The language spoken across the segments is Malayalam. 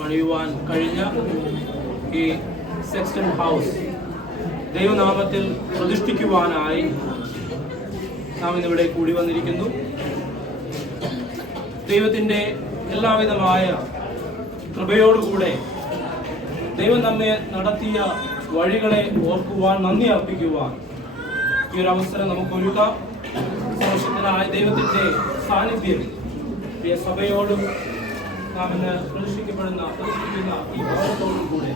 പണിയുവാൻ കഴിഞ്ഞ ഈ സെക്സ്റ്റൺ ഹൗസ് ദൈവനാമത്തിൽ പ്രതിഷ്ഠിക്കുവാനായി നാം ഇന്നിവിടെ കൂടി വന്നിരിക്കുന്നു. ദൈവത്തിൻ്റെ എല്ലാവിധമായ കൃപയോടുകൂടെ ദൈവം നമ്മെ നടത്തിയ വഴികളെ ഓർക്കുവാൻ, നന്ദി അർപ്പിക്കുവാൻ ഈ ഒരു അവസരം നമുക്ക് ഒരുക്കാം. സർവശക്തനായ ദൈവത്തിൻ്റെ സാന്നിധ്യം പ്രിയ സഭയോടും നാം ഇന്ന് പ്രതിഷ്ഠിക്കുന്ന ഈ ഭവനത്തോടും കൂടെ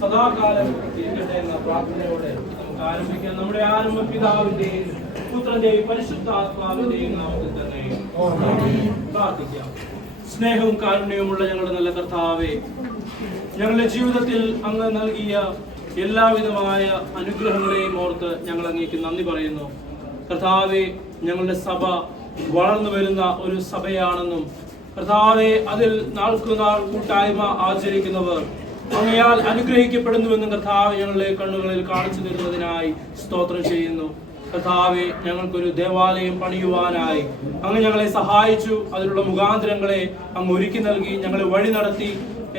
സദാകാലം ഇരിക്കട്ടെ എന്ന പ്രാർത്ഥനയോടെ നമുക്ക് ആരംഭിക്കാം. നമ്മുടെ ആരംഭ പിതാവിന്റെയും പുത്രന്റെയും പരിശുദ്ധാത്മാവിന്റെയും നാമത്തിൽ തന്നെ പ്രാർത്ഥിക്കാം. സ്നേഹവും കാരുണ്യവുമുള്ള ഞങ്ങളുടെ നല്ല കർത്താവേ, ഞങ്ങളുടെ ജീവിതത്തിൽ അങ്ങ് നൽകിയ എല്ലാവിധമായ അനുഗ്രഹങ്ങളെയും ഓർത്ത് ഞങ്ങൾ അങ്ങേക്ക് നന്ദി പറയുന്നു. കർത്താവേ, ഞങ്ങളുടെ സഭ വളർന്നു വരുന്ന ഒരു സഭയാണെന്നും കർത്താവെ അതിൽ നാൾക്കുനാൾ കൂട്ടായ്മ ആചരിക്കുന്നവർ അങ്ങയാൽ അനുഗ്രഹിക്കപ്പെടുന്നുവെന്നും കർത്താവ് ഞങ്ങളുടെ കണ്ണുകളിൽ കാണിച്ചു തരുന്നതിനായി സ്തോത്രം ചെയ്യുന്നു. കർത്താവെ, ഞങ്ങൾക്കൊരു ദേവാലയം പണിയുവാനായി അങ്ങ് ഞങ്ങളെ സഹായിച്ചു. അതിലുള്ള മുഖാന്തരങ്ങളെ അങ്ങ് ഒരുക്കി നൽകി, ഞങ്ങളെ വഴി നടത്തി.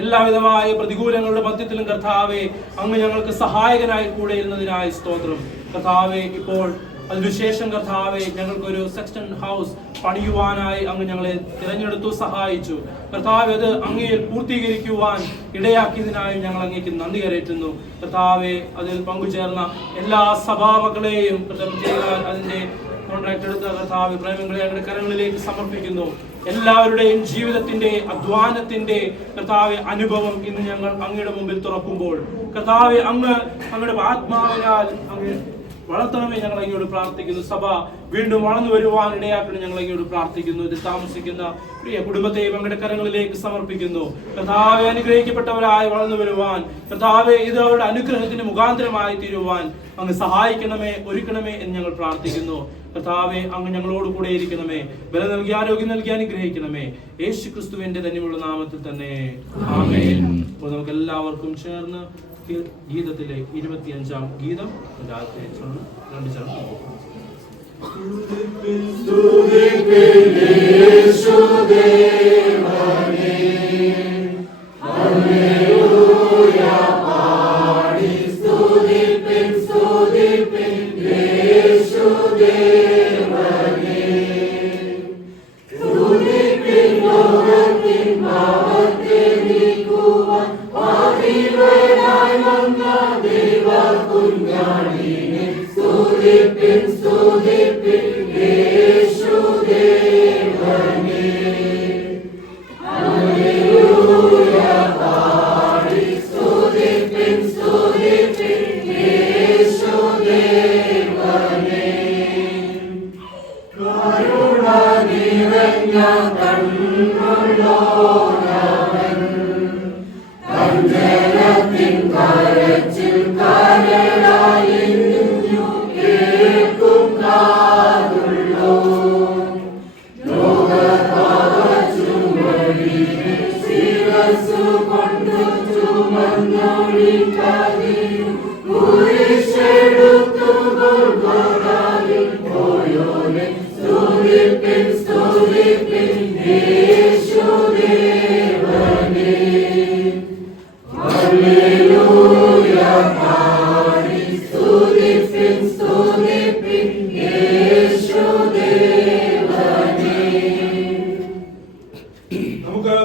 എല്ലാവിധമായ പ്രതികൂലങ്ങളുടെ മധ്യത്തിലും കർത്താവെ അങ്ങ് ഞങ്ങൾക്ക് സഹായകനായി കൂടെ ഇരുന്നതിനായി സ്തോത്രം. കർത്താവെ, ഇപ്പോൾ അതിനുശേഷം കർത്താവെ ഞങ്ങൾക്കൊരു സെക്സ്റ്റൺ ഹൗസ് പണിയുവാനായി അങ്ങ് ഞങ്ങളെ തിരഞ്ഞെടുത്തു, സഹായിച്ചു. കർത്താവെ, അത് അങ്ങയിൽ പൂർത്തീകരിക്കുവാൻ ഇടയാക്കിയതിനായി ഞങ്ങൾ അങ്ങേക്ക് നന്ദി കരയറ്റുന്നു. കർത്താവെ, അതിൽ പങ്കുചേർന്ന എല്ലാ സഭാമക്കളെയും അതിന്റെ കോൺട്രാക്ട് എടുത്ത കർത്താവ് പ്രേമങ്ങളെ അങ്ങയുടെ കരങ്ങളിലേക്ക് സമർപ്പിക്കുന്നു. എല്ലാവരുടെയും ജീവിതത്തിന്റെ അധ്വാനത്തിന്റെ കർത്താവെ അനുഭവം ഇന്ന് ഞങ്ങൾ അങ്ങയുടെ മുമ്പിൽ തുറക്കുമ്പോൾ കർത്താവെ അങ്ങയുടെ ആത്മാവിനാൽ അങ്ങ് വളർത്തണമേ ഞങ്ങൾ അങ്ങയോട് പ്രാർത്ഥിക്കുന്നു. സഭ വീണ്ടും വളർന്നു വരുവാൻ ഇടയാക്കണം ഞങ്ങൾ അങ്ങയോട് പ്രാർത്ഥിക്കുന്നു. ഇതിൽ താമസിക്കുന്ന പ്രിയ കുടുംബത്തെയും അങ്ങയുടെ കരങ്ങളിലേക്ക് സമർപ്പിക്കുന്നു. കർത്താവെ, അനുഗ്രഹിക്കപ്പെട്ടവരായി വളർന്നു വരുവാൻ കർത്താവെ ഇത് അവരുടെ അനുഗ്രഹത്തിന് മുഖാന്തരമായി തീരുവാൻ അങ്ങ് സഹായിക്കണമേ, ഒരുക്കണമേ എന്ന് ഞങ്ങൾ പ്രാർത്ഥിക്കുന്നു. കർത്താവെ, അങ്ങ് ഞങ്ങളോട് കൂടെ ഇരിക്കണമേ, ബലം നൽകി ആരോഗ്യം നൽകി അനുഗ്രഹിക്കണമേ. യേശു ക്രിസ്തുവിന്റെ ധന്യമുള്ള നാമത്തിൽ തന്നെ ആമേൻ. അപ്പോൾ നമുക്ക് എല്ലാവർക്കും ചേർന്ന് ഗീതത്തിലെ 25-ാം ഗീതം രണ്ട് ചരണം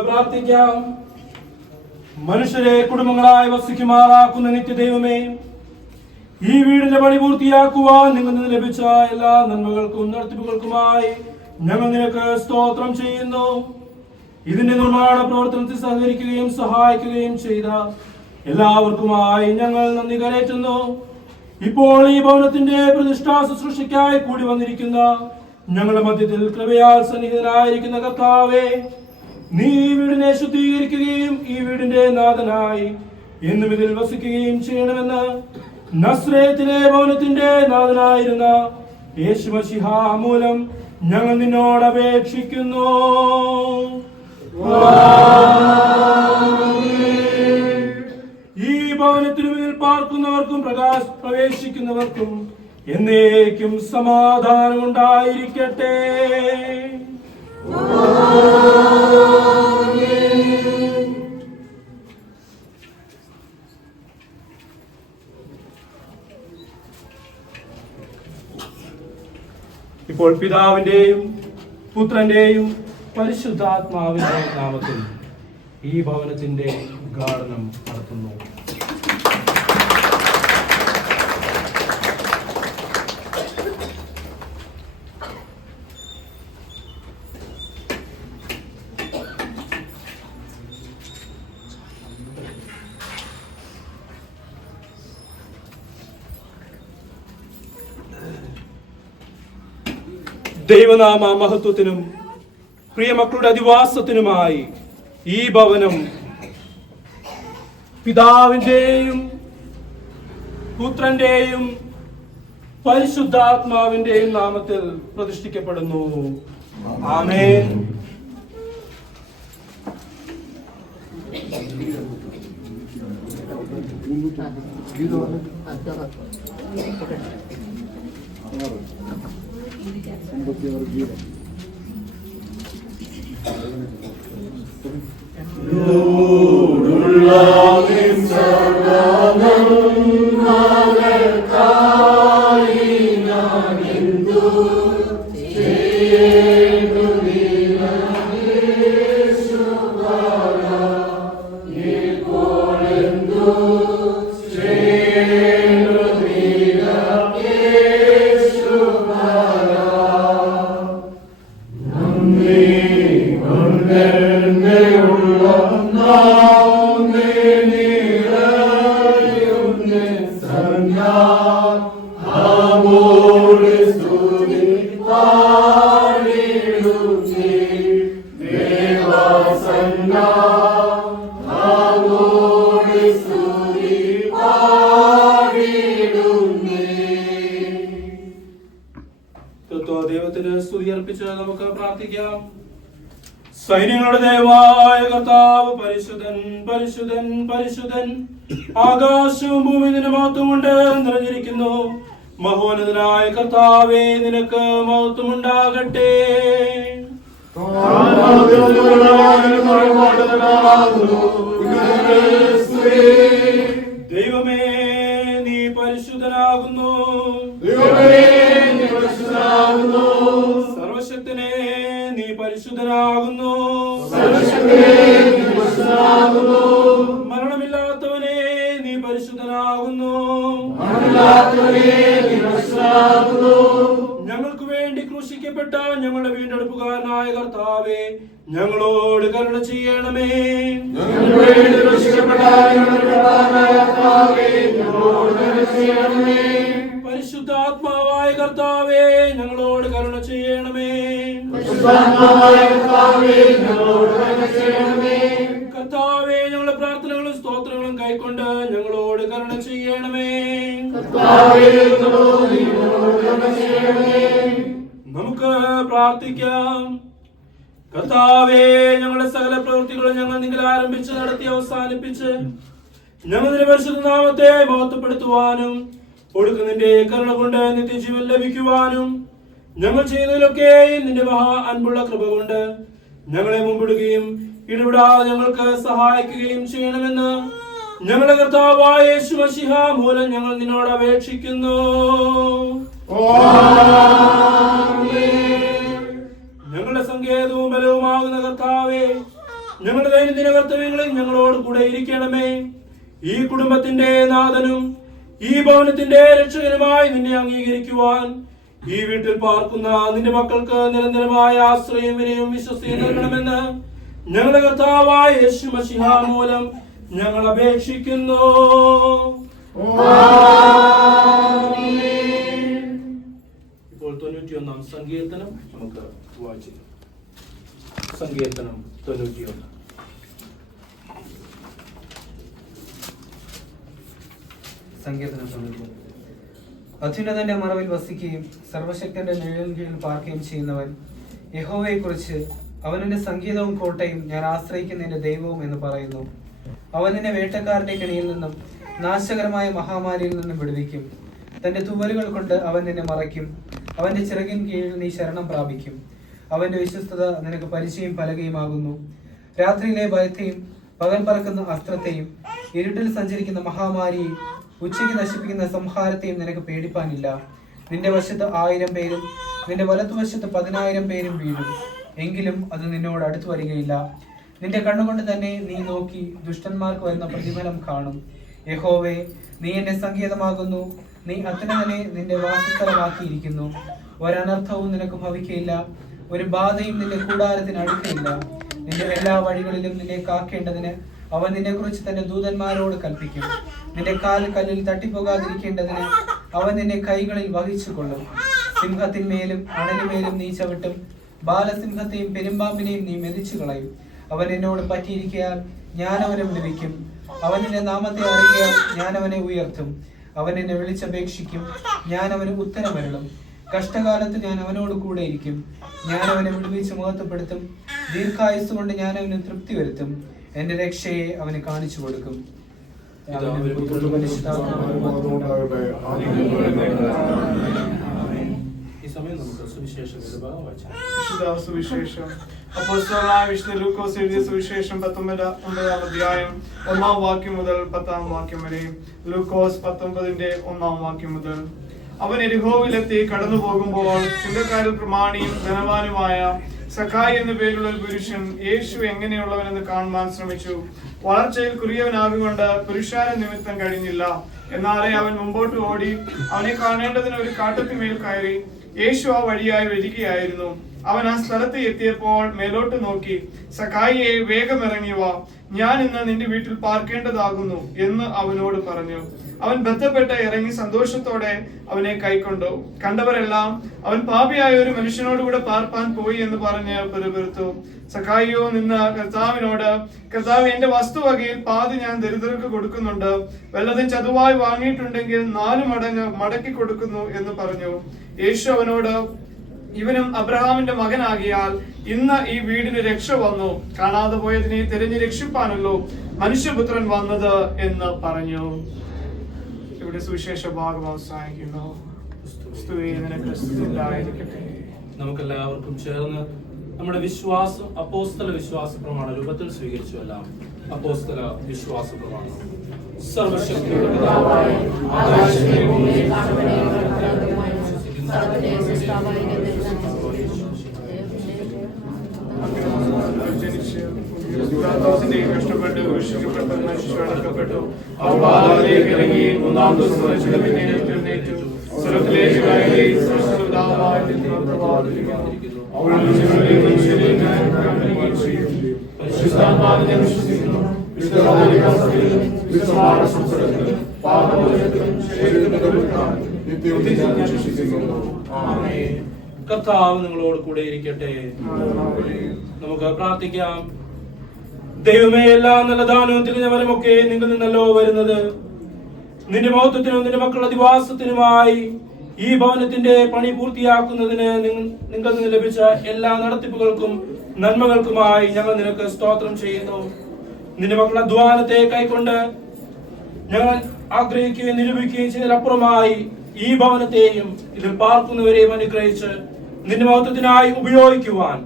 പ്രാർത്ഥിക്കാം. മനുഷ്യരെ കുടുംബങ്ങളായി വസിക്കുമാറാക്കുന്ന നിത്യദൈവമേ, ഈ വീടിന്റെ പണി പൂർത്തിയാക്കുവാൻ നിങ്ങൾ നിന്ന് ലഭിച്ച എല്ലാ നന്മകൾക്കും നടത്തിപ്പുകൾക്കുമായി ഞങ്ങൾ നിനക്ക് സ്തോത്രം ചെയ്യുന്നു. ഇതിന്റെ നിർമ്മാണ പ്രവർത്തനത്തിൽ സഹകരിക്കുകയും സഹായിക്കുകയും ചെയ്ത എല്ലാവർക്കുമായി ഞങ്ങൾ നന്ദി കരയറ്റുന്നു. ഇപ്പോൾ ഈ ഭവനത്തിന്റെ പ്രതിഷ്ഠാ ശുശ്രൂഷയ്ക്കായി കൂടി വന്നിരിക്കുന്ന ഞങ്ങളുടെ മധ്യത്തിൽ കൃപയാൽ സന്നിഹിതനായിരിക്കുന്ന കർത്താവേ, നീ ഈ വീടിനെ ശുദ്ധീകരിക്കുകയും ഈ വീടിന്റെ നാഥനായി എന്നും ഇതിൽ വസിക്കുകയും ചെയ്യണമെന്ന് നസ്രേത്തിലെ ഭവനത്തിന്റെ നാഥനായിരുന്ന യേശു മശിഹ മൂലം ഞങ്ങൾ നിന്നോട് അപേക്ഷിക്കുന്നു. ഈ ഭവനത്തിനുള്ളിൽ പാർക്കുന്നവർക്കും പ്രവേശിക്കുന്നവർക്കും എന്നേക്കും സമാധാനം ഉണ്ടായിരിക്കട്ടെ. ഇപ്പോൾ പിതാവിന്റെയും പുത്രന്റെയും പരിശുദ്ധാത്മാവിന്റെ നാമത്തിൽ ഈ ഭവനത്തിന്റെ ഉദ്ഘാടനം നടത്തുന്നു. ദൈവനാമ മഹത്വത്തിനും പ്രിയമക്കളുടെ അധിവാസത്തിനുമായി ഈ ഭവനം പിതാവിന്റെയും പുത്രന്റെയും പരിശുദ്ധാത്മാവിന്റെയും നാമത്തിൽ പ്രതിഷ്ഠിക്കപ്പെടുന്നു. ആമേൻ. ദൈവത്തിന് സ്തുതി അർപ്പിച്ച് നമുക്ക് പ്രാർത്ഥിക്കാം. സൈന്യങ്ങളുടെ ദൈവമായ കർത്താവ് പരിശുദ്ധൻ പരിശുദ്ധൻ പരിശുദ്ധൻ, ആകാശവും ഭൂമി നിന്റെ മഹത്വം കൊണ്ട് നിറഞ്ഞിരിക്കുന്നു. മഹോന്നതനായ കർത്താവേ, നിനക്ക് മഹത്വം ഉണ്ടാകട്ടെ. ദൈവമേ, നീ പരിശുദ്ധനാകുന്നു. സർവശക്തനെ, നീ പരിശുദ്ധനാകുന്നു. മരണമില്ലാത്തവനെ, നീ പരിശുദ്ധനാകുന്നു. ഞങ്ങൾക്ക് വേണ്ടി ക്രൂശിക്കപ്പെട്ട ഞങ്ങളുടെ വീണ്ടെടുപ്പുകാരനായ കർത്താവേ, ഞങ്ങളോട് കരുണ ചെയ്യണമേ. പരിശുദ്ധാത്മാവായ കർത്താവേ, ഞങ്ങളോട് കരുണ ചെയ്യണമേ. കർത്താവേ, ഞങ്ങളുടെ പ്രാർത്ഥനകളും സ്തോത്രങ്ങളും കൈക്കൊണ്ട് ഞങ്ങളോട് കരുണ ചെയ്യണമേ. നമുക്ക് പ്രാർത്ഥിക്കാം. കർത്താവേ, ഞങ്ങളുടെ സകല പ്രവൃത്തികളും ഞങ്ങൾ നിങ്ങൾ ആരംഭിച്ച് നടത്തി അവസാനിപ്പിച്ച് ഞങ്ങളുടെ പരിശുദ്ധ നാമത്തെ മഹത്വപ്പെടുത്തുവാനും ഒടുക്കുന്നതിന്റെ കരുണ കൊണ്ട് നിത്യജീവൻ ലഭിക്കുവാനും ഞങ്ങൾ ചെയ്യുന്നതിലൊക്കെ നിന്റെ മഹാ അൻപുള്ള കൃപ കൊണ്ട് ഞങ്ങളെ മുമ്പിടുകയും ഇടപെടാതെ ഞങ്ങൾക്ക് സഹായിക്കുകയും ചെയ്യണമെന്ന് ഞങ്ങളുടെ കർത്താവായ യേശു മശിഹ മൂലം ഞങ്ങൾ നിന്നോട് അപേക്ഷിക്കുന്നു. ഞങ്ങളുടെ സങ്കേതവും ബലവുമാകുന്ന കർത്താവേ, ഞങ്ങളുടെ ദൈനംദിന കർത്തവ്യങ്ങളിൽ ഞങ്ങളോട് കൂടെ ഇരിക്കണമേ. ഈ കുടുംബത്തിന്റെ നാഥനും ഈ ഭവനത്തിന്റെ രക്ഷകനുമായി നിന്നെ അംഗീകരിക്കുവാൻ ഈ വീട്ടിൽ പാർക്കുന്ന നിന്റെ മക്കൾക്ക് നിരന്തരമായ ആശ്രയം വിനയും വിശ്വസ്തയും നൽകണമെന്ന് ഞങ്ങളുടെ കർത്താവായ യേശു മശിഹ മൂലം ഞങ്ങൾ അപേക്ഷിക്കുന്നു. ഇപ്പോൾ 91 സങ്കീർത്തനം നമുക്ക് വായിച്ചു. സങ്കീർത്തനം 91. സങ്കീർത്തനം 91. അത്യുന്നതന്റെ മറവിൽ വസിക്കുകയും സർവശക്തന്റെ നിഴലിൻ കീഴിൽ പാർക്കുകയും ചെയ്യുന്നവൻ യഹോവയെ കുറിച്ച്, അവൻ എന്റെ സംഗീതവും കോട്ടയും, ഞാൻ ആശ്രയിക്കുന്ന എന്റെ ദൈവവും എന്ന് പറയുന്നു. അവൻ നിന്നെ വേട്ടക്കാരന്റെ കെണിയിൽ നിന്നും നാശകരമായ മഹാമാരിയിൽ നിന്നും വിടുവിക്കും. തന്റെ തൂവലുകൾ കൊണ്ട് അവൻ നിന്നെ മറയ്ക്കും. അവന്റെ ചിറകിൻ കീഴിൽ നീ ശരണം പ്രാപിക്കും. അവന്റെ വിശ്വസ്തത നിനക്ക് പരിചയം പലകയുമാകുന്നു. രാത്രിയിലെ ഭയത്തെയും പകൽ പറക്കുന്ന അസ്ത്രത്തെയും ഇരുട്ടിൽ സഞ്ചരിക്കുന്ന മഹാമാരിയെയും ഉച്ചയ്ക്ക് നശിപ്പിക്കുന്ന സംഹാരത്തെയും നിനക്ക് പേടിപ്പാനില്ല. നിന്റെ വശത്ത് 1000 പേരും നിന്റെ വലത്തുവശത്ത് 10,000 പേരും വീഴും, എങ്കിലും അത് നിന്നോട് അടുത്തു വരികയില്ല. നിന്റെ കണ്ണുകൊണ്ട് തന്നെ നീ നോക്കി ദുഷ്ടന്മാർക്ക് വരുന്ന പ്രതിഫലം കാണും. യഹോവേ, നീ എന്റെ സങ്കേതമാകുന്നു, നീ അത്യുന്നതനെ നിന്റെ വാസസ്ഥലമാക്കിയിരിക്കുന്നു. ഒരനർത്ഥവും നിനക്ക് ഭവിക്കയില്ല, ഒരു ബാധയും നിന്റെ കൂടാരത്തിന് അടുക്കയില്ല. നിന്റെ എല്ലാ വഴികളിലും നിന്നെ കാക്കേണ്ടതിന് അവൻ നിന്നെ കുറിച്ച് തന്റെ ദൂതന്മാരോട് കൽപ്പിക്കും. നിന്റെ കാൽ കല്ലിൽ തട്ടിപ്പോകാതിരിക്കേണ്ടതിന് അവൻ നിന്നെ കൈകളിൽ വഹിച്ചുകൊള്ളും. സിംഹത്തിന്മേലും അണലിമേലും നീ ചവിട്ടും, ബാലസിംഹത്തെയും പെരുമ്പാമ്പിനെയും നീ മെതിച്ചു കളയും. അവൻ എന്നോട് പറ്റിയിരിക്കയാൽ ഞാൻ അവനെ വിടുവിക്കും. അവൻ എന്റെ നാമത്തെ അറിയാൻ ഞാൻ അവനെ ഉയർത്തും. അവൻ എന്നെ വിളിച്ചപേക്ഷിക്കും, ഞാൻ അവന് ഉത്തരമരുളും. കഷ്ടകാലത്ത് ഞാൻ അവനോട് കൂടെ ഇരിക്കും. ഞാൻ അവനെ വിടുവിച്ച് മഹത്വപ്പെടുത്തും. ദീർഘായുസ് കൊണ്ട് ഞാൻ അവന് തൃപ്തി വരുത്തും. എന്റെ രക്ഷയെ അവന് കാണിച്ചു കൊടുക്കും. ഈ സമയം നമുക്ക് സുവിശേഷം സുവിശേഷം അപ്പോസ്തലനായ വിശുദ്ധ ലൂക്കോസ് എഴുതിയ സുവിശേഷം 19-ാം അധ്യായം 1-ാം വാക്യം മുതൽ 10-ാം വാക്യം വരെ. ലൂക്കോസ് 19-ന്റെ 1-ാം വാക്യം മുതൽ. അവൻ യെരിഹോവിലെത്തി കടന്നു പോകുമ്പോൾ ചുങ്കക്കാരിൽ പ്രമാണിയും ധനവാനുമായ സഖായി എന്നു പേരുള്ള ഒരു പുരുഷൻ യേശു എങ്ങനെയുള്ളവനെന്ന് കാണുവാൻ ശ്രമിച്ചു. വളർച്ചയിൽ കുറിയവനാകൊണ്ട് പുരുഷാര നിമിത്തം കഴിഞ്ഞില്ല. എന്നാലേ അവൻ മുമ്പോട്ട് ഓടി അവനെ കാണേണ്ടതിന് ഒരു കാട്ടത്തിന്മേൽ കയറി. യേശു ആ വഴിയായി വരികയായിരുന്നു. അവൻ ആ സ്ഥലത്ത് എത്തിയപ്പോൾ മേലോട്ട് നോക്കി, സഖായിയെ, വേഗം ഇറങ്ങി വാ, ഞാൻ ഇന്ന് നിന്റെ വീട്ടിൽ പാർക്കേണ്ടതാകുന്നു എന്ന് അവനോട് പറഞ്ഞു. അവൻ ബന്ധപ്പെട്ട് ഇറങ്ങി സന്തോഷത്തോടെ അവനെ കൈക്കൊണ്ടു. കണ്ടവരെല്ലാം അവൻ പാപിയായ ഒരു മനുഷ്യനോടുകൂടെ പാർപ്പാൻ പോയി എന്ന് പറഞ്ഞ് പെരുപെരുത്തു. സഖായിയോ നിന്ന് കർത്താവിനോട്, കർത്താവ്, എന്റെ വസ്തുവകയിൽ പാതി ഞാൻ ദരിദ്രർക്ക് കൊടുക്കുന്നുണ്ട്. വല്ലതും ചതുവായി വാങ്ങിയിട്ടുണ്ടെങ്കിൽ 4 മടങ്ങ് മടക്കി കൊടുക്കുന്നു എന്ന് പറഞ്ഞു. യേശു അവനോട്, ഇവനും അബ്രഹാമിന്റെ മകനാകിയാൽ ഇന്ന് ഈ വീടിന് രക്ഷ വന്നു. കാണാതെ പോയതിനെ തിരഞ്ഞു രക്ഷിപ്പാനല്ലോ മനുഷ്യപുത്രൻ വന്നത് എന്ന് പറഞ്ഞു. ഇവിടെ സുവിശേഷ ഭാഗം അവസാനിക്കുന്നു. നമുക്കെല്ലാവർക്കും ചേർന്ന് നമ്മുടെ വിശ്വാസം അപ്പോസ്തല വിശ്വാസ പ്രമാണ രൂപത്തിൽ സ്വീകരിച്ചു. എല്ലാം അപ്പോസ്തല വിശ്വാസ പ്രമാണം. സർവശക്തിയുള്ള പിതാവായ ആകാശത്തെയും ഭൂമിയെയും കഷ്ടപ്പെട്ട് രക്ഷിക്കപ്പെട്ടു, മനുഷ്യടക്കപ്പെട്ടു, പാതാളത്തിലേക്ക് ഇറങ്ങി 3-ാം ദിവസം എഴുന്നേറ്റു. സ്വർഗ്ഗത്തിലേക്ക് കയറി സർവ്വപിതാവായ ദൈവത്തിന്റെ വാതിലിരിക്കുന്നു. പരിശുദ്ധാത്മാവിനെ വിശ്വസിക്കുന്നു. കർത്താവ് നിങ്ങളോട് കൂടെ ഇരിക്കട്ടെ. നമുക്ക് പ്രാർത്ഥിക്കാം. ദൈവമേ, എല്ലാ നല്ല ദാനവും തിരിഞ്ഞവരുമൊക്കെ നിങ്ങൾ നിന്നല്ലോ വരുന്നത്. നിന്റെ മഹത്വത്തിനും നിന്റെ മക്കളുടെ അധിവാസത്തിനുമായി ഈ ഭവനത്തിന്റെ പണി പൂർത്തിയാക്കുന്നതിന് നിങ്ങൾ നിന്ന് ലഭിച്ച എല്ലാ നടത്തിപ്പുകൾക്കും നന്മകൾക്കുമായി ഞങ്ങൾ നിനക്ക് സ്തോത്രം ചെയ്യുന്നു. നിന്റെ മക്കളുടെ അധ്വാനത്തെ കൈക്കൊണ്ട് ഞങ്ങൾ ആഗ്രഹിക്കുകയും നിരൂപിക്കുകയും ചെയ്തതിനപ്പുറമായി ഈ ഭവനത്തെയും ഇതിൽ പാർക്കുന്നവരെയും അനുഗ്രഹിച്ച് നിന്റെ മഹത്വത്തിനായി ഉപയോഗിക്കുവാൻ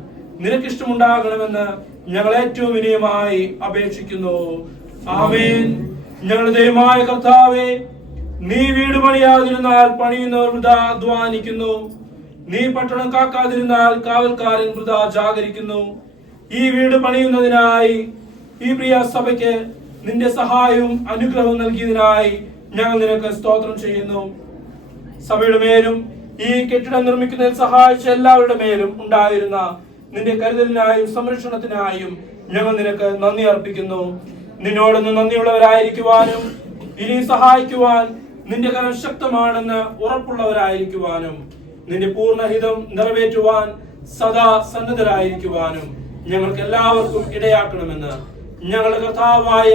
നിനക്കിഷ്ടമുണ്ടാകണമെന്ന് ഞങ്ങൾ ഏറ്റവും വിനയമായി അപേക്ഷിക്കുന്നു. ആമേൻ. ഞങ്ങളുടെ ദൈവമായ കർത്താവേ, നീ വീട് പണിയാതിരുന്നാൽ പണിയുന്നവർ വൃഥാ അധ്വാനിക്കുന്നു. നീ പട്ടണം കാക്കാതിരുന്നാൽ കാവൽക്കാരൻ വൃഥാ ജാഗരിക്കുന്നു. ഈ വീട് പണിയുന്നതിനായി ഈ പ്രിയ സഭയ്ക്ക് നിന്റെ സഹായവും അനുഗ്രഹവും നൽകിയതിനായി ഞങ്ങൾ നിനക്ക് സ്തോത്രം ചെയ്യുന്നു. സഭയുടെ മേലും ഈ കെട്ടിടം നിർമ്മിക്കുന്നതിൽ സഹായിച്ച എല്ലാവരുടെ മേലും ഉണ്ടായിരുന്ന നിന്റെ കരുതലിനായും സംരക്ഷണത്തിനായും ഞങ്ങൾ നിനക്ക് നന്ദി അർപ്പിക്കുന്നു. നിന്നോടൊന്ന് നന്ദിയുള്ളവരായിരിക്കുവാനും ഇനി സഹായിക്കുവാൻ നിന്റെ കരം ശക്തമാണെന്ന് ഉറപ്പുള്ളവരായിരിക്കുവാനും നിന്റെ പൂർണ്ണഹിതം നിറവേറ്റുവാൻ സദാ സന്നദ്ധരായിരിക്കുവാനും ഞങ്ങൾക്ക് എല്ലാവർക്കും ഇടയാക്കണമെന്ന് ഞങ്ങളുടെ കർത്താവായ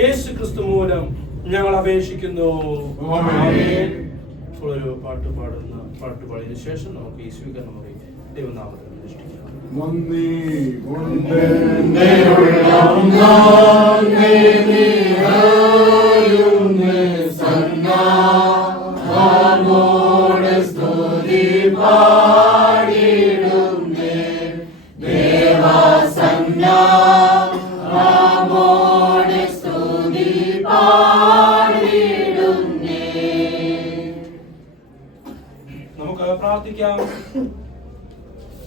യേശു ക്രിസ്തു മൂലം ഞങ്ങൾ അപേക്ഷിക്കുന്നു. ഒരു പാട്ടുപാടിയതിനു ശേഷം നമുക്ക് ഈ സ്വീകരണം മുറി ദൈവനാമത്തിൽ അനുഷ്ഠിക്കാം. നമുക്ക് പ്രാർത്ഥിക്കാം.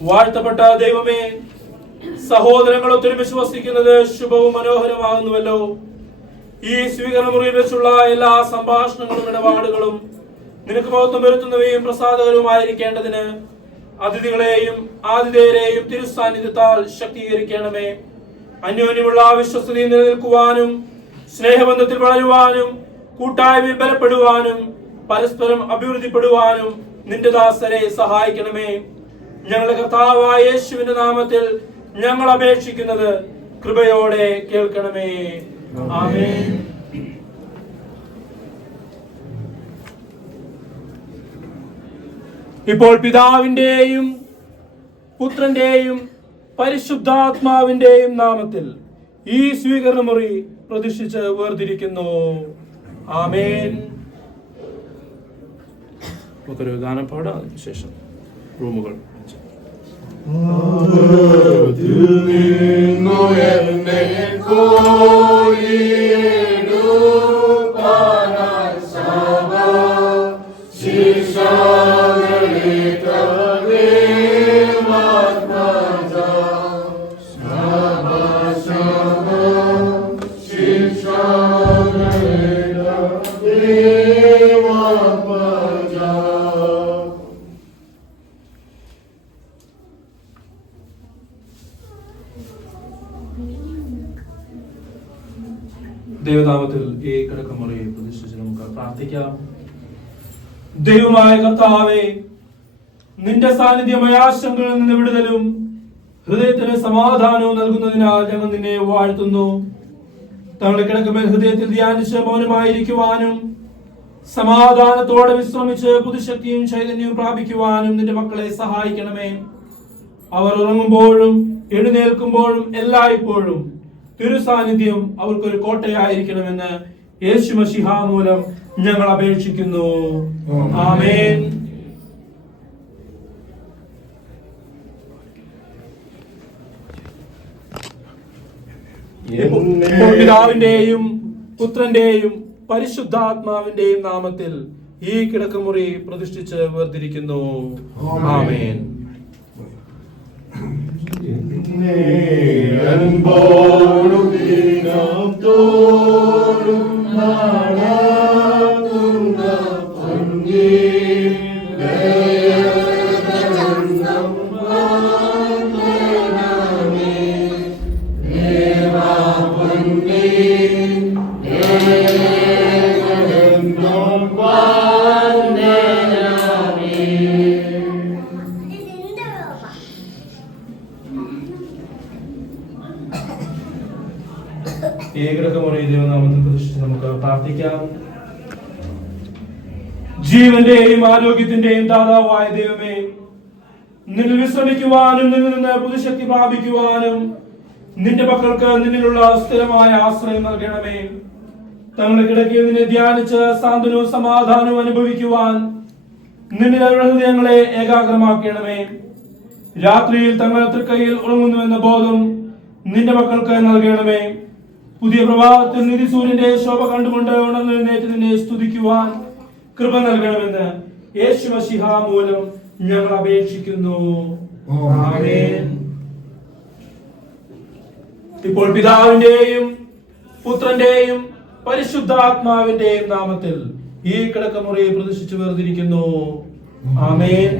വാഴ്ത്തപ്പെട്ട ദൈവമേ, സഹോദരങ്ങൾ ഒത്തൊരുമിച്ച് വസിക്കുന്നത് ശുഭവും മനോഹരമാകുന്നുവല്ലോ. ഈ സ്വീകരണ മുറിയിൽ വെച്ചുള്ള എല്ലാ സംഭാഷണങ്ങളും ഇടപാടുകളും നിനക്ക് മഹത്വം വരുത്തുന്നവയും പ്രസാദകരവുമായിരിക്കേണ്ടതിന് അതിഥികളെയും ആതിഥേയരെയും തിരുസാന്നിധ്യത്താൽ ശക്തീകരിക്കണമേ. അന്യോന്യമുള്ള വിശ്വസ്തതയിൽ നിലനിൽക്കുവാനും സ്നേഹബന്ധത്തിൽ വളരുവാനും കൂട്ടായ്മയിൽ ബലപ്പെടുവാനും പരസ്പരം അഭിവൃദ്ധിപ്പെടുവാനും നിന്റെ ദാസരെ സഹായിക്കണമേ. ഞങ്ങളുടെ കർത്താവായ യേശുവിന്റെ നാമത്തിൽ ഞങ്ങൾ അപേക്ഷിക്കുന്നത് കൃപയോടെ കേൾക്കണമേ. ആമേൻ. ഇപ്പോൾ പിതാവിന്റെയും പുത്രന്റെയും പരിശുദ്ധാത്മാവിന്റെയും നാമത്തിൽ ഈ സ്വീകരണ മുറി പ്രതിഷ്ഠിച്ച് വേർതിരിക്കുന്നു. ആമേൻ. നമുക്കൊരു ഗാനം പാടാം, അതിനുശേഷം റൂമുകൾ ദൈവനാമത്തിൽ ഈ കിടക്കമുറിയെ പ്രതിഷ്ഠിച്ച് നമുക്ക് പ്രാർത്ഥിക്കാം. ദൈവമായ കർത്താവേ, നിന്റെ സാന്നിധ്യമായ ആശങ്കകളിൽ നിന്ന് വിടുതലും ഹൃദയത്തിന് സമാധാനവും നൽകുന്നതിനാൽ ഞങ്ങൾ നിന്നെ വാഴ്ത്തുന്നു. തങ്ങളുടെ കിടക്കമേൽ ഹൃദയത്തിൽ ധ്യാനിച്ച് മൗനമായിരിക്കുവാനും സമാധാനത്തോടെ വിശ്രമിച്ച് പുതുശക്തിയും ചൈതന്യവും പ്രാപിക്കുവാനും നിന്റെ മക്കളെ സഹായിക്കണമേ. അവർ ഉറങ്ങുമ്പോഴും എഴുന്നേൽക്കുമ്പോഴും എല്ലായ്പ്പോഴും തിരുസാന്നിധ്യം അവർക്കൊരു കോട്ടയായിരിക്കണമെന്ന് യേശു മശിഹ മൂലം ഞങ്ങൾ അപേക്ഷിക്കുന്നു. ആമേൻ. പിതാവിന്റെയും പുത്രന്റെയും പരിശുദ്ധാത്മാവിന്റെയും നാമത്തിൽ ഈ കിടക്കമുറി പ്രതിഷ്ഠിച്ച് വേർതിരിക്കുന്നു. ആമേൻ. നമുക്ക് പ്രാർത്ഥിക്കാം. ജീവന്റെയും ആരോഗ്യത്തിന്റെയും ദാതാവായ ദൈവമേ, നിന്നിൽ വിശ്രമിക്കുവാനും നിന്നിൽ നിന്ന് പുതുശക്തി പ്രാപിക്കുവാനും നിന്റെ മക്കൾക്ക് നിന്നിലുള്ള സ്ഥിരമായ ആശ്രയം നൽകണമേ. തങ്ങളുടെ കിടക്കയിൽ നിന്നെ ധ്യാനിച്ച് സാന്ത്വനവും സമാധാനവും അനുഭവിക്കുവാൻ നിന്റെ ഹൃദയങ്ങളെ ഏകാഗ്രമാക്കണമേ. രാത്രിയിൽ തങ്ങൾ തൃക്കൈയിൽ ഉറങ്ങുന്നുവെന്ന ബോധം നിന്റെ മക്കൾക്ക് നൽകണമേ. പുതിയ പ്രഭാതത്തിൽ നിധി സൂര്യന്റെ ശോഭ കണ്ടുകൊണ്ട് ഉണർന്നെഴുന്നേറ്റ് നിന്നെ സ്തുതിക്കുവാൻ കൃപ നൽകണമെന്ന് യേശു മശിഹ മൂലം ഞങ്ങൾ അപേക്ഷിക്കുന്നു. ആമേൻ. ഇപ്പോൾ പിതാവിന്റെയും പുത്രന്റെയും പരിശുദ്ധാത്മാവിന്റെയും നാമത്തിൽ ഈ കിടക്കമുറിയെ പ്രതിഷ്ഠിച്ചു വേർതിരിക്കുന്നു. ആമേൻ.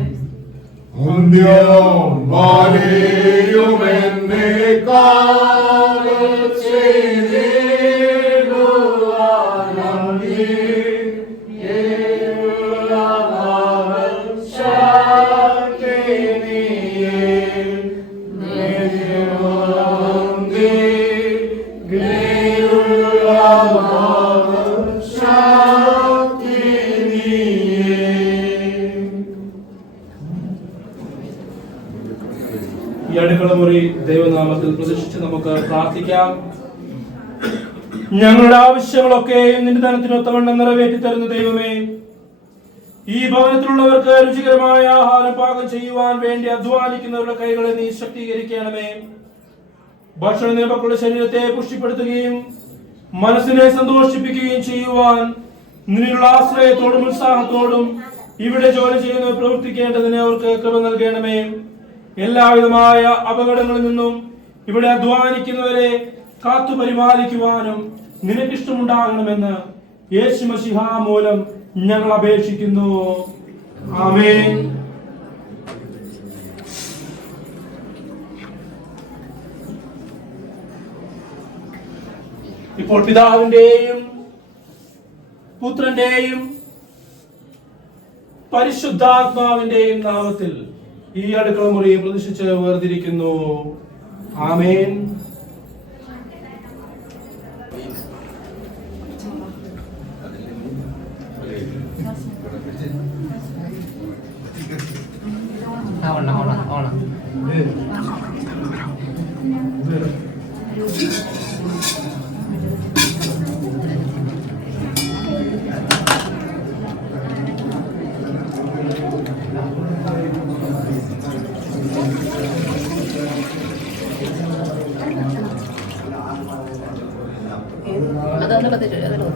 ഈ അടുക്കളമുറി ദൈവനാമത്തിൽ പ്രതിഷ്ഠിച്ച് നമുക്ക് പ്രാർത്ഥിക്കാം. ഞങ്ങളുടെ ആവശ്യങ്ങളൊക്കെ നിന്റെ ധനത്തിനൊത്തവണ്ണം നിറവേറ്റി തരുന്ന ദൈവമേ, ഈ ഭവനത്തിലുള്ളവർക്ക് രുചികരമായ ആഹാരം പാകം ചെയ്യുവാൻ വേണ്ടി അധ്വാനിക്കുന്നവരുടെ കൈകളെ നീ ശക്തീകരിക്കണമേ. ഭക്ഷണം നിയമക്കളുടെ ശരീരത്തെ പുഷ്ടിപ്പെടുത്തുകയും മനസ്സിനെ സന്തോഷിപ്പിക്കുകയും ചെയ്യുവാൻ നിന്നുള്ള ആശ്രയത്തോടും ഉത്സാഹത്തോടും ഇവിടെ ജോലി ചെയ്യുന്ന പ്രവർത്തിക്കേണ്ടതിന് അവർക്ക് കൃപ നൽകണമേ. എല്ലാവിധമായ അപകടങ്ങളിൽ നിന്നും ഇവിടെ അധ്വാനിക്കുന്നവരെ കാത്തു പരിപാലിക്കുവാനും നിനക്കിഷ്ടമുണ്ടാകണമെന്ന് യേശു മശിഹ മൂലം ഞങ്ങൾ അപേക്ഷിക്കുന്നു. ആമേൻ. ഇപ്പോൾ പിതാവിന്റെയും പുത്രന്റെയും പരിശുദ്ധാത്മാവിന്റെയും നാമത്തിൽ ഈ അടുക്കള മുറിയെ പ്രതിഷ്ഠിച്ച് വേർതിരിക്കുന്നു. ആമേൻ. അതൊന്ന് പതിച്ചു അതിലോ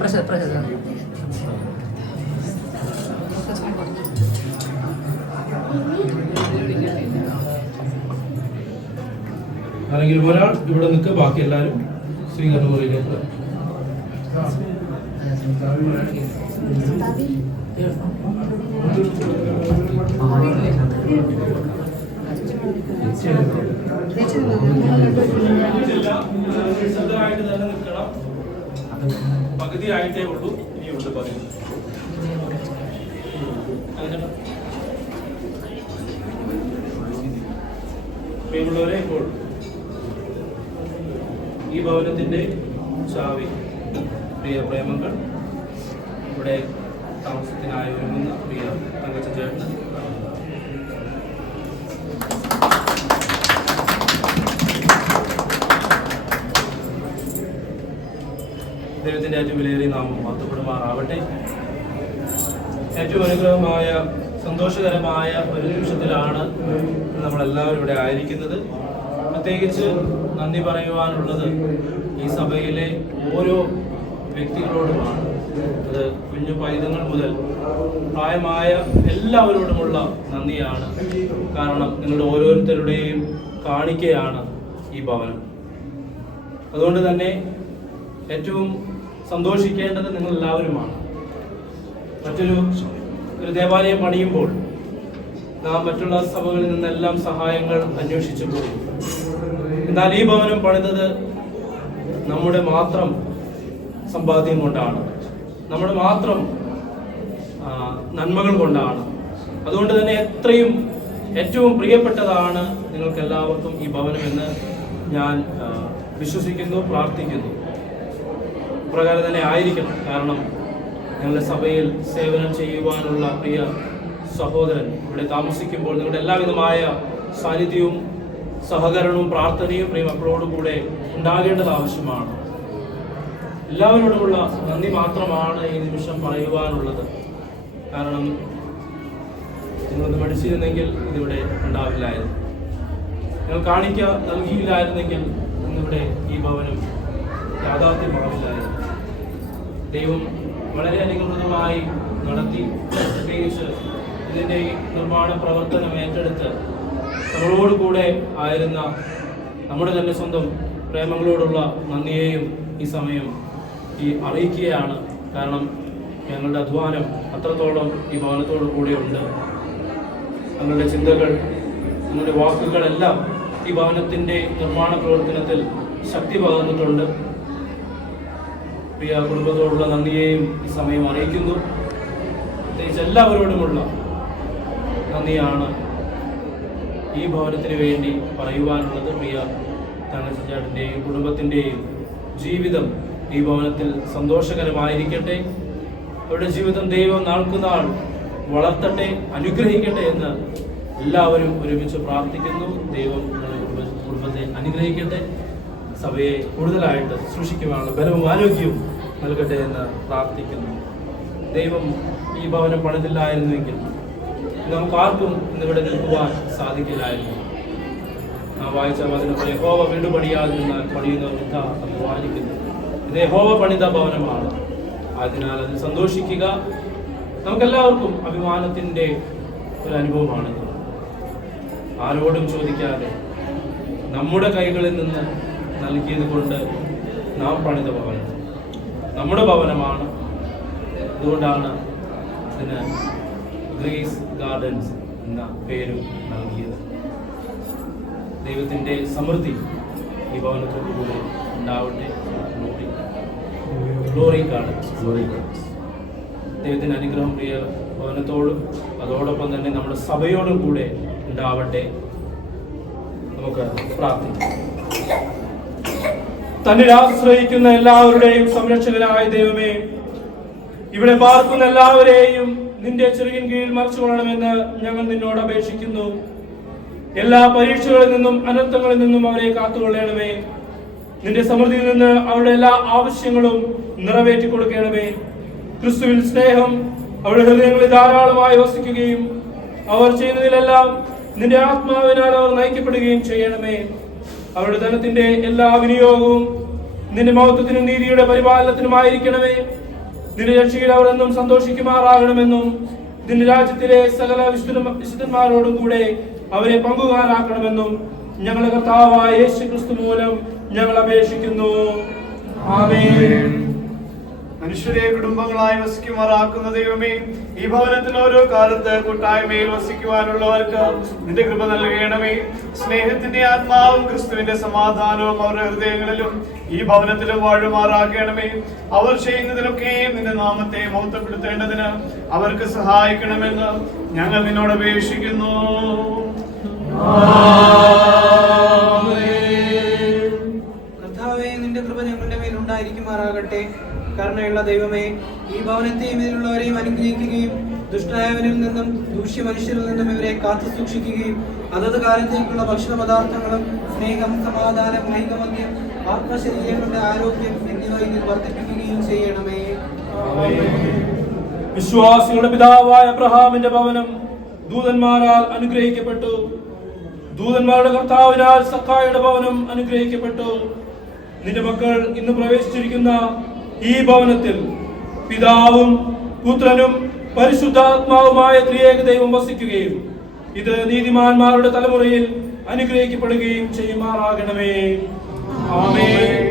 പ്രശ്നം ആരെങ്കിലും ഒരാൾ ഇവിടെ നിൽക്കുക, ബാക്കി എല്ലാവരും സ്വീകരണ മുറിയിലേക്ക്. ശബ്ദമായിട്ട് തന്നെ നിൽക്കണം. പകുതി ആയിട്ടേ ഉള്ളൂ, ഇനിയുണ്ട് പകുതി. പ്രിയമുള്ളവരെ, ഇപ്പോൾ ഈ ഭവനത്തിന്റെ ചാവി പ്രിയ പ്രേമങ്ങൾ ഇവിടെ താമസത്തിനായി ഒരുങ്ങുന്ന പ്രിയ തങ്കച്ചൻ ചേട്ടൻ ദൈവത്തിന്റെ ഏറ്റവും വിലയേറിയ നാമം മഹത്വപ്പെടുമാറാവട്ടെ. ഏറ്റവും അനുഗ്രഹമായ സന്തോഷകരമായ ഒരു നിമിഷത്തിലാണ് നമ്മളെല്ലാവരും ഇവിടെ ആയിരിക്കുന്നത്. പ്രത്യേകിച്ച് നന്ദി പറയുവാനുള്ളത് ഈ സഭയിലെ ഓരോ വ്യക്തികളോടുമാണ്. അത് കുഞ്ഞു പൈതങ്ങൾ മുതൽ പ്രായമായ എല്ലാവരോടുമുള്ള നന്ദിയാണ്. കാരണം നിങ്ങളുടെ ഓരോരുത്തരുടെയും കാണിക്കയാണ് ഈ ഭവനം. അതുകൊണ്ട് തന്നെ ഏറ്റവും സന്തോഷിക്കേണ്ടത് നിങ്ങൾ എല്ലാവരുമാണ്. ഒരു ദേവാലയം പണിയുമ്പോൾ നാം മറ്റുള്ള സഭകളിൽ നിന്നെല്ലാം സഹായങ്ങൾ അന്വേഷിച്ചു പോയി. എന്നാൽ ഈ ഭവനം പണിതത് നമ്മുടെ മാത്രം സമ്പാദ്യം കൊണ്ടാണ്, നമ്മുടെ മാത്രം നന്മകൾ കൊണ്ടാണ്. അതുകൊണ്ട് തന്നെ ഏറ്റവും പ്രിയപ്പെട്ടതാണ് നിങ്ങൾക്ക് എല്ലാവർക്കും ഈ ഭവനം എന്ന് ഞാൻ വിശ്വസിക്കുന്നു, പ്രാർത്ഥിക്കുന്നു. പ്രകാരം തന്നെ ആയിരിക്കണം. കാരണം ഞങ്ങളുടെ സഭയിൽ സേവനം ചെയ്യുവാനുള്ള പ്രിയ സഹോദരൻ ഇവിടെ താമസിക്കുമ്പോൾ നിങ്ങളുടെ എല്ലാവിധമായ സാന്നിധ്യവും സഹകരണവും പ്രാർത്ഥനയും പ്രിയ മക്കളോടുകൂടെ ഉണ്ടാകേണ്ടത് ആവശ്യമാണ്. എല്ലാവരോടുമുള്ള നന്ദി മാത്രമാണ് ഈ നിമിഷം പറയുവാനുള്ളത്. കാരണം നിങ്ങളൊന്ന് മടിച്ചിരുന്നെങ്കിൽ ഇതിവിടെ ഉണ്ടാവില്ലായിരുന്നു. നിങ്ങൾ കാണിക്ക നൽകിയില്ലായിരുന്നെങ്കിൽ ഇന്നിവിടെ ഈ ഭവനം യാഥാർത്ഥ്യമാവില്ലായിരുന്നു. ദൈവം വളരെ അനുഗ്രഹമായി നടത്തി. പ്രത്യേകിച്ച് ഇതിൻ്റെ നിർമ്മാണ പ്രവർത്തനം ഏറ്റെടുത്ത് നമ്മളോടുകൂടെ ആയിരുന്ന നമ്മുടെ തന്നെ സ്വന്തം പ്രേമങ്ങളോടുള്ള നന്ദിയെയും ഈ സമയം അറിയിക്കുകയാണ്. കാരണം ഞങ്ങളുടെ അധ്വാനം അത്രത്തോളം ഈ ഭവനത്തോടു കൂടെ ഉണ്ട്. ഞങ്ങളുടെ ചിന്തകൾ, ഞങ്ങളുടെ വാക്കുകളെല്ലാം ഈ ഭവനത്തിൻ്റെ നിർമ്മാണ പ്രവർത്തനത്തിൽ ശക്തി പകർന്നിട്ടുണ്ട്. പ്രിയ കുടുംബത്തോടുള്ള നന്ദിയെയും ഈ സമയം അറിയിക്കുന്നു. പ്രത്യേകിച്ച് എല്ലാവരോടുമുള്ള നന്ദിയാണ് ഈ ഭവനത്തിന് വേണ്ടി പറയുവാനുള്ളത്. പ്രിയ തങ്കച്ചേട്ടൻ്റെയും കുടുംബത്തിൻ്റെയും ജീവിതം ഈ ഭവനത്തിൽ സന്തോഷകരമായിരിക്കട്ടെ. അവരുടെ ജീവിതം ദൈവം നാൾക്കുനാൾ വളർത്തട്ടെ, അനുഗ്രഹിക്കട്ടെ എന്ന് എല്ലാവരും ഒരുമിച്ച് പ്രാർത്ഥിക്കുന്നു. ദൈവം കുടുംബത്തെ അനുഗ്രഹിക്കട്ടെ, സഭയെ കൂടുതലായിട്ട് സൂക്ഷിക്കുവാനുള്ള ബലവും ആരോഗ്യവും നൽകട്ടെ എന്ന് പ്രാർത്ഥിക്കുന്നു. ദൈവം ഈ ഭവനം പണിതില്ലായിരുന്നുവെങ്കിൽ നമുക്ക് ആർക്കും ഇന്നിവിടെ നിൽക്കുവാൻ സാധിക്കില്ലായിരുന്നു. വായിച്ച വചനത്തിൽ യഹോവ വീണ്ടും പണിയാതിരുന്നാൽ പണിയുന്നവർ വൃഥ അധ്വാനിക്കുന്നു. ഇത് യഹോവ പണിത ഭവനമാണ്, അതിനാൽ അതിൽ സന്തോഷിക്കുക. നമുക്കെല്ലാവർക്കും അഭിമാനത്തിൻ്റെ ഒരു അനുഭവമാണ്. ആരോടും ചോദിക്കാതെ നമ്മുടെ കൈകളിൽ നിന്ന് നൽകിയത് കൊണ്ട് നാം പണിത ഭവനം നമ്മുടെ ഭവനമാണ്. അതുകൊണ്ടാണ് ഇതിന് ഗ്രേസ് ഗാർഡൻസ് എന്ന പേര് നൽകിയത്. ദൈവത്തിൻ്റെ സമൃദ്ധി ഈ ഭവനത്തോടുകൂടി ഉണ്ടാവട്ടെ. Glory gardens. ദൈവത്തിൻ്റെ അനുഗ്രഹം പ്രിയ ഭവനത്തോടും അതോടൊപ്പം തന്നെ നമ്മുടെ സഭയോടും കൂടെ ഉണ്ടാവട്ടെ. നമുക്ക് പ്രാർത്ഥിക്കാം. തന്നിൽ ആശ്രയിക്കുന്ന എല്ലാവരുടെയും സംരക്ഷകനായ ദൈവമേ, ഇവിടെ പാർക്കുന്ന എല്ലാവരെയും നിന്റെ ചെറുകിൻ കീഴിൽ മറച്ചുകൊള്ളണമെന്ന് ഞങ്ങൾ നിന്നോട് അപേക്ഷിക്കുന്നു. എല്ലാ പരീക്ഷകളിൽ നിന്നും അനർത്ഥങ്ങളിൽ നിന്നും അവരെ കാത്തുകൊള്ളണമേ. നിന്റെ സമൃദ്ധിയിൽ നിന്ന് അവരുടെ എല്ലാ ആവശ്യങ്ങളും നിറവേറ്റി കൊടുക്കണമേ. ക്രിസ്തുവിൽ സ്നേഹം അവരുടെ ഹൃദയങ്ങളിൽ ധാരാളമായി വസിക്കുകയും അവർ ചെയ്യുന്നതിലെല്ലാം നിന്റെ ആത്മാവിനാൽ അവർ നയിക്കപ്പെടുകയും ചെയ്യണമേ. അവരുടെ ധനത്തിന്റെ എല്ലാ വിനിയോഗവും നിന്റെ മഹത്വത്തിനും നീതിയുടെ പരിപാലനത്തിനുമായിരിക്കണമേ. നിന്റെ രക്ഷയിൽ അവർ എന്നും സന്തോഷിക്കുമാറാകണമെന്നും നിന്റെ രാജ്യത്തിലെ സകല വിശുദ്ധന്മാരോടും കൂടെ അവരെ പങ്കുകാരാക്കണമെന്നും ഞങ്ങളുടെ കർത്താവായ യേശു ക്രിസ്തു മൂലം ഞങ്ങൾ അപേക്ഷിക്കുന്നു. ആമേൻ. മനുഷ്യരെ കുടുംബങ്ങളായി വസിക്കുമാറാക്കുന്ന ദൈവമേ, ഈ ഭവനത്തിൽ ഓരോ കാലത്ത് കൂട്ടായ്മയിൽ വസിക്കുവാനുള്ളവർക്ക് നിന്റെ കൃപ നൽകണമേ. സ്നേഹത്തിന്റെ ആത്മാവും ക്രിസ്തുവിന്റെ സമാധാനവും അവരുടെ ഹൃദയങ്ങളിലും ഈ ഭവനത്തിലും വാഴുമാറാക്കണമേ. അവർ ചെയ്യുന്നതിലൊക്കെയും നിന്റെ നാമത്തെ മഹത്വപ്പെടുത്തേണ്ടതിന് അവർക്ക് സഹായിക്കണമെന്ന് ഞങ്ങൾ നിന്നോട് അപേക്ഷിക്കുന്നു. കർത്താവേ, നിന്റെ കൃപ ഞങ്ങളുടെ മേലുണ്ടായിരിക്കുമാറാകട്ടെ. കരുണയുള്ള ദൈവമേ, ഈ ഭവനത്തെയും ഇതിലുള്ളവരെയും അനുഗ്രഹിക്കുകയും ദുഷ്ടായവനിൽ നിന്നും ദൂഷ്യ മനുഷ്യരിൽ നിന്നും ഇവരെ കാത്തു സൂക്ഷിക്കുകയും അതത് കാലത്തേക്കുള്ള ഭക്ഷണ പദാർത്ഥങ്ങളും സ്നേഹം, സമാധാനം, ഐകമത്യം, ആത്മശരീരങ്ങളുടെ ആരോഗ്യം എന്നിവ ഇതിൽ വർദ്ധിപ്പിക്കുകയും ചെയ്യണമേ. വിശ്വാസികളുടെ പിതാവായ അബ്രഹാമിന്റെ ഭവനം ദൂതന്മാരാൽ അനുഗ്രഹിക്കപ്പെട്ടു. ദൂതന്മാരുടെ കർത്താവിനാൽ സഖായുടെ ഭവനം അനുഗ്രഹിക്കപ്പെട്ടു. നിന്റെ മക്കൾ ഇന്ന് പ്രവേശിച്ചിരിക്കുന്ന ഈ ഭവനത്തിൽ പിതാവും പുത്രനും പരിശുദ്ധാത്മാവുമായ ത്രിയേക ദൈവം വസിക്കുകയും ഇത് നീതിമാന്മാരുടെ തലമുറയിൽ അനുഗ്രഹിക്കപ്പെടുകയും ചെയ്യുമാറാകണമേ. ആമേൻ.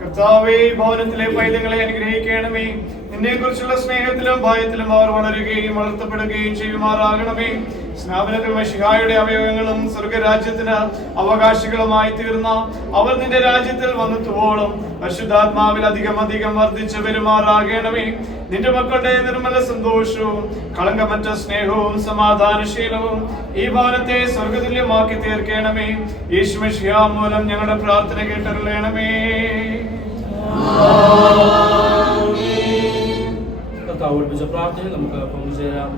കർത്താവേ, ഭവനത്തിലെ പൈതങ്ങളെ അനുഗ്രഹിക്കണമേ. നിന്നെ കുറിച്ചുള്ള സ്നേഹത്തിലും ഭയത്തിലും അവർ വളരുകയും വളർത്തപ്പെടുകയും ചെയ്യുമാറാകണമേ. സ്നാപനത്തിൽ മശിഹായുടെ അവയവങ്ങളും സ്വർഗരാജ്യത്തിന് അവകാശികളുമായി തീർന്ന അവർ നിന്റെ രാജ്യത്തിൽ വന്നെത്തുവോളം പരിശുദ്ധാത്മാവിൽ അധികം അധികം വർദ്ധിച്ചു പെരുമാറാകണമേ. നിന്റെ മക്കളുടെ നിർമ്മല സന്തോഷവും കളങ്കമറ്റ സ്നേഹവും സമാധാനശീലവും ഈ ഭവനത്തെ സ്വർഗതുല്യമാക്കി തീർക്കണമേ. യേശു മശിഹാ മൂലം ഞങ്ങളുടെ പ്രാർത്ഥന കേട്ടരുളണമേ. പ്രാർത്ഥന നമുക്ക് പങ്കുചേരാം.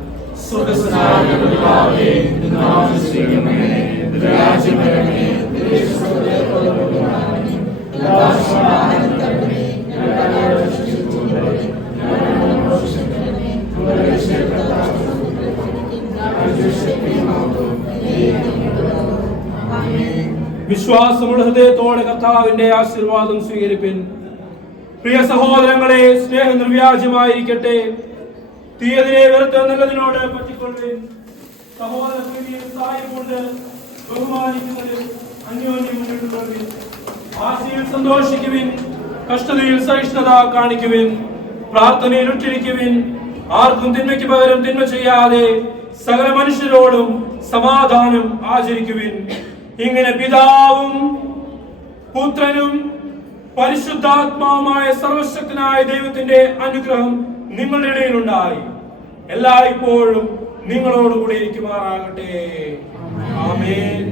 വിശ്വാസമുള്ള ഹൃദയത്തോടെ കർത്താവിന്റെ ആശീർവാദം സ്വീകരിപ്പിൻ. പ്രിയ സഹോദരങ്ങളെ, സ്നേഹം നിർവ്യാജമായിരിക്കട്ടെ. തീയതിനെ വെറുത്ത് നല്ലതിനോട് പറ്റിക്കൊള്ളുവിൻ. സഹോദര പ്രീതിയിൽ സായകൊണ്ട് ബഹുമാനിക്കുന്നതിൽ അന്യോന്യം മുന്നിട്ടുകൊള്ളുവിൻ. ആശയിൽ സന്തോഷിക്കുവിൻ, കഷ്ടതയിൽ സഹിഷ്ണുത കാണിക്കുവിൻ, പ്രാർത്ഥനയിൽ ഉച്ചരിക്കുവിൻ. ആർക്കും തിന്മയ്ക്ക് പകരം തിന്മ ചെയ്യാതെ സകല മനുഷ്യരോടും സമാധാനം ആചരിക്കുവിൻ. ഇങ്ങനെ പിതാവും പുത്രനും പരിശുദ്ധാത്മാവുമായ സർവശക്തനായ ദൈവത്തിന്റെ അനുഗ്രഹം നിങ്ങളുടെ ഇടയിലുണ്ടായി എല്ലായ്പ്പോഴും നിങ്ങളോടുകൂടെ ഇരിക്കുമാറാകട്ടെ. ആമേൻ.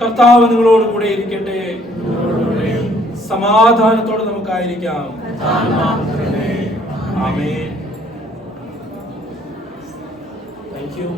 കർത്താവ് നിങ്ങളോട് കൂടെ ഇരിക്കട്ടെ. സമാധാനത്തോടെ നമുക്കായിരിക്കാം. ആമേൻ. Thank you.